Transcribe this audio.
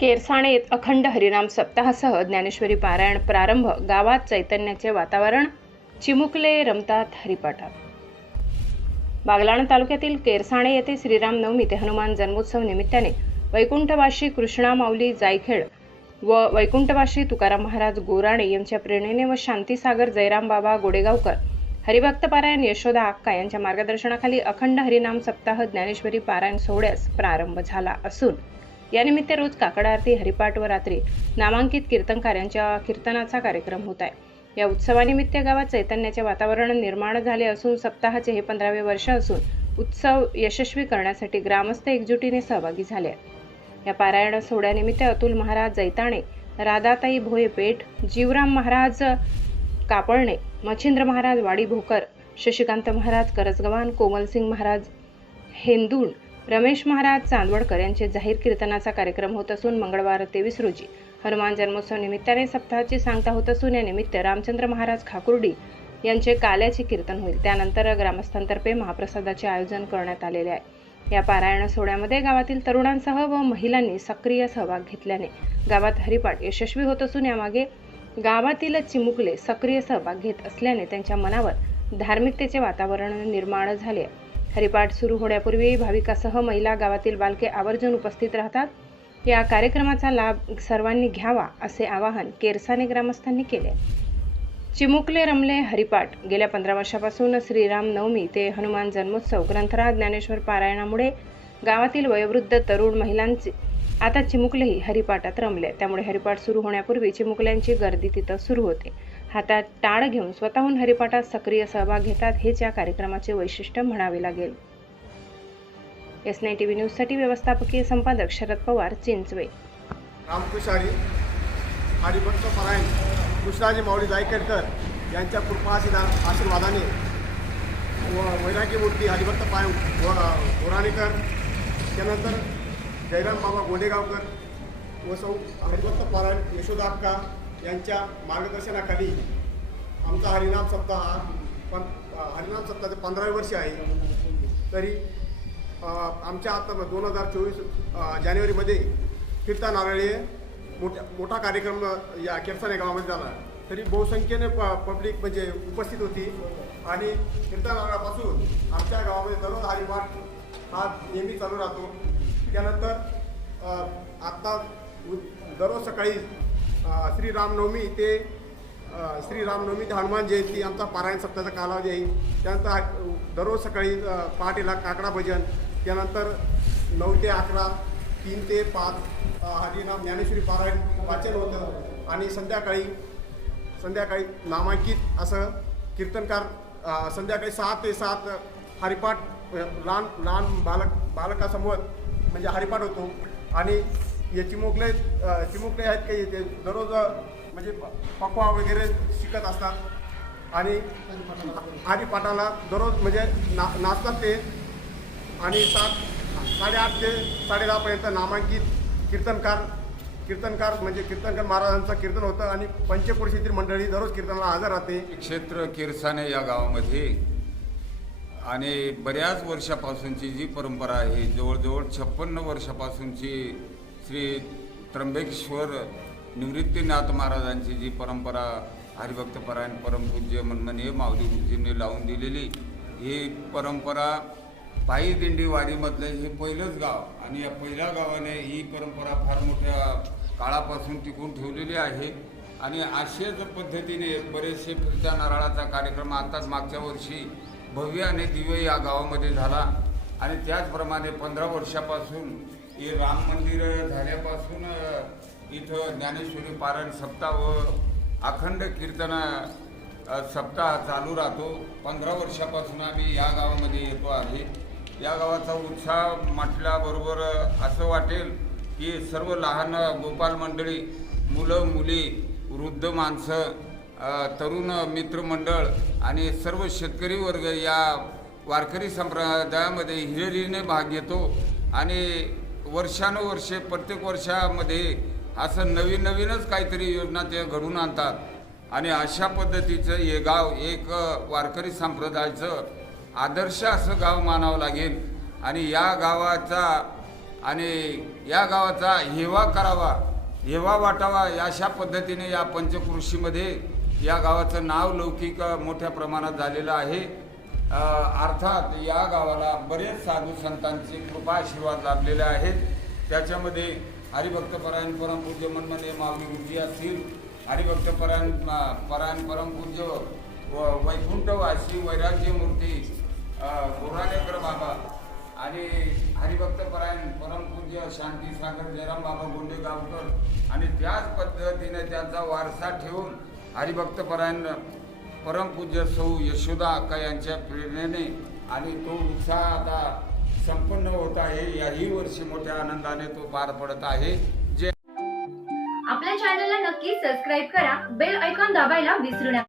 केरसाणेत अखंड हरिनाम सप्ताहासह ज्ञानेश्वरी पारायण प्रारंभ गावात चैतन्याचे वातावरण चिमुकले रमतात हरिपाठात. बागलाण तालुक्यातील केरसाणे येथे श्रीराम नवमी ते हनुमान जन्मोत्सव निमित्ताने वैकुंठवाशी कृष्णा माऊली जायखेड व वैकुंठवाशी तुकाराम महाराज गोराणे यांच्या प्रेरणेने व शांतीसागर जयराम बाबा गोडेगावकर हरिभक्त पारायण यशोदा आक्का यांच्या मार्गदर्शनाखाली अखंड हरिनाम सप्ताह ज्ञानेश्वरी पारायण सोहळ्यास प्रारंभ झाला असून यानिमित्त रोज काकड आरती हरिपाठ व रात्री नामांकित कीर्तनकार्यांच्या कीर्तनाचा कार्यक्रम होत आहे. या उत्सवानिमित्त गावात चैतन्याचे वातावरण निर्माण झाले असून सप्ताहाचे हे पंधरावे वर्ष असून उत्सव यशस्वी करण्यासाठी ग्रामस्थ एकजुटीने सहभागी झाले आहेत. या पारायण सोहळ्यानिमित्त अतुल महाराज जैताणे राधाताई भोये पेठ जीवराम महाराज कापळणे मच्छिंद्र महाराज वाडी भोकर शशिकांत महाराज करजगवान कोमलसिंग महाराज हेंदूण रमेश महाराज चांदवडकर यांचे जाहीर कीर्तनाचा कार्यक्रम होत असून मंगळवार तेवीस रोजी हनुमान जन्मोत्सव निमित्ताने सप्ताहाची सांगता होत असून या निमित्त रामचंद्र महाराज खाकुर्डी यांचे काल्याचे कीर्तन होईल त्यानंतर ग्रामस्थांतर्फे महाप्रसादाचे आयोजन करण्यात आलेले आहे या पारायण सोहळ्यामध्ये गावातील तरुणांसह व महिलांनी सक्रिय सहभाग घेतल्याने गावात हरिपाठ यशस्वी होत असून यामागे गावातील चिमुकले सक्रिय सहभाग घेत असल्याने त्यांच्या मनावर धार्मिकतेचे वातावरण निर्माण झाले आहे. हरिपाठ सुरू होण्यापूर्वी भाविकासह महिला गावातील बालके आवर्जून उपस्थित राहतात. या कार्यक्रमाचा लाभ सर्वांनी घ्यावा असे आवाहन केरसाने ग्रामस्थांनी केले. चिमुकले रमले हरिपाठ गेल्या पंधरा वर्षापासून श्रीराम नवमी ते हनुमान जन्मोत्सव ग्रंथराज ज्ञानेश्वर पारायणामुळे गावातील वयोवृद्ध तरुण महिलांचे आता चिमुकलेही हरिपाठात रमले. त्यामुळे हरिपाठ सुरू होण्यापूर्वी चिमुकल्यांची गर्दी तिथं सुरू होते. हातात टाळ घेऊन स्वतःहून हरिपाठात सक्रिय सहभाग घेतात हेच या कार्यक्रमाचे वैशिष्ट्य म्हणावे लागेल. एस नाईन टी व्ही न्यूजसाठी व्यवस्थापकीय संपादक शरद पवार चिंचवे. रामकृष्णारी हरिभक्त परायण कृष्णाजी माऊली जायखेडकर यांच्या कृपाशीदा आशीर्वादाने व वैरागी मूर्ती हरिभक्त पाय व गोराणेकर त्यानंतर जयराम बाबा गोंडेगावकर व सौ हरिभक्त पारायण यशोदा अक्का यांच्या मार्गदर्शनाखाली आमचा हरिनाम सप्ताह हा पण हरिनाम सप्ताहाचे पंधरावे वर्ष आहे. तरी आमच्या आता दोन हजार चोवीस जानेवारीमध्ये फिरता नारळे मोठ्या मोठा कार्यक्रम या केरसाने गावामध्ये झाला. तरी बहुसंख्येने प पब्लिक म्हणजे उपस्थित होती. आणि फिरता नारळापासून आमच्या गावामध्ये दररोज हरिपाठ हा नेहमी चालू राहतो. त्यानंतर आत्ता दररोज सकाळी श्रीरामनवमी ते श्रीरामनवमी ते हनुमान जयंती आमचा पारायण सप्ताहाचा कालावधी आहे. त्यानंतर दररोज सकाळी पहाटेला काकडा भजन त्यानंतर नऊ ते अकरा तीन ते पाच हरिनाम ज्ञानेश्वरी पारायण वाचन होतं आणि संध्याकाळी संध्याकाळी नामांकित असं कीर्तनकार संध्याकाळी सहा ते सात हरिपाठ लहान लहान बालक बालकासमोर म्हणजे हरिपाठ होतो. आणि हे चिमुकले चिमुकले आहेत काही ते दररोज म्हणजे पकवा वगैरे शिकत असतात. आणि हरिपाठाला दररोज म्हणजे ना नाचतात ते. आणि सात साडेआठ ते साडेदहापर्यंत नामांकित कीर्तनकार कीर्तनकार म्हणजे कीर्तनकार महाराजांचं कीर्तन होतं. आणि पंचपुरुषेतील मंडळी दररोज कीर्तनाला हजर राहते. क्षेत्र किरसाने या गावामध्ये आणि बऱ्याच वर्षापासूनची जी परंपरा आहे जवळजवळ छप्पन्न वर्षापासूनची श्री त्र्यंबकेश्वर निवृत्तीनाथ महाराजांची जी परंपरा हरिभक्तपरायण परमपूज्य मनमने माऊली गुरुजींनी लावून दिलेली ही परंपरा पायी दिंडीवाडीमधलं हे पहिलंच गाव. आणि या पहिल्या गावाने ही परंपरा फार मोठ्या काळापासून टिकून ठेवलेली आहे. आणि अशाच पद्धतीने बरेचसे फिरत्या नारळाचा कार्यक्रम आताच मागच्या वर्षी भव्य आणि दिव्य या गावामध्ये झाला. आणि त्याचप्रमाणे पंधरा वर्षापासून हे राम मंदिर झाल्यापासून इथं ज्ञानेश्वरी पारायण सप्ताह व अखंड कीर्तन सप्ताह चालू राहतो. पंधरा वर्षापासून आम्ही या गावामध्ये येतो आहे. या गावाचा उत्साह म्हटल्याबरोबर असं वाटेल की सर्व लहान गोपाल मंडळी मुलं मुली वृद्ध माणसं तरुण मित्रमंडळ आणि सर्व शेतकरी वर्ग या वारकरी संप्रदायामध्ये हिरिरीने भाग घेतो. आणि वर्षानुवर्षे प्रत्येक वर्षामध्ये असं नवीन नवीनच काहीतरी योजना ते घडून आणतात. आणि अशा पद्धतीचं हे गाव एक वारकरी संप्रदायाचं आदर्श असं गाव मानावं लागेल. आणि या गावाचा आणि या गावाचा हेवा करावा हेवा वाटावा अशा पद्धतीने या पंचकृषीमध्ये या गावाचं नाव लौकिक मोठ्या प्रमाणात झालेलं आहे. अर्थात या गावाला बरेच साधू संतांचे कृपा आशीर्वाद लाभलेले आहेत. त्याच्यामध्ये हरिभक्तपरायण परमपूज्य मनमने माऊली गुरुजी असतील. हरिभक्तपरायण अ, परायण परमपूज्य व वैकुंठवासी वैराग्य मूर्ती गुराणेकर बाबा आणि हरिभक्तपरायण परमपूज्य शांतीसागर जयराम बाबा गोंडे गावकर. आणि त्याच पद्धतीने त्यांचा वारसा ठेवून हरिभक्तपरायण परमपूज्य सौ यशोदा अक्का यांच्या प्रेरणेने आणि तो उत्साह आता संपन्न होत आहे. याही वर्षी मोठ्या आनंदाने तो पार पडत आहे. जे आपल्या चॅनलला नक्की सबस्क्राईब करा. बेल ऐकॉन दाबायला विसरू नका.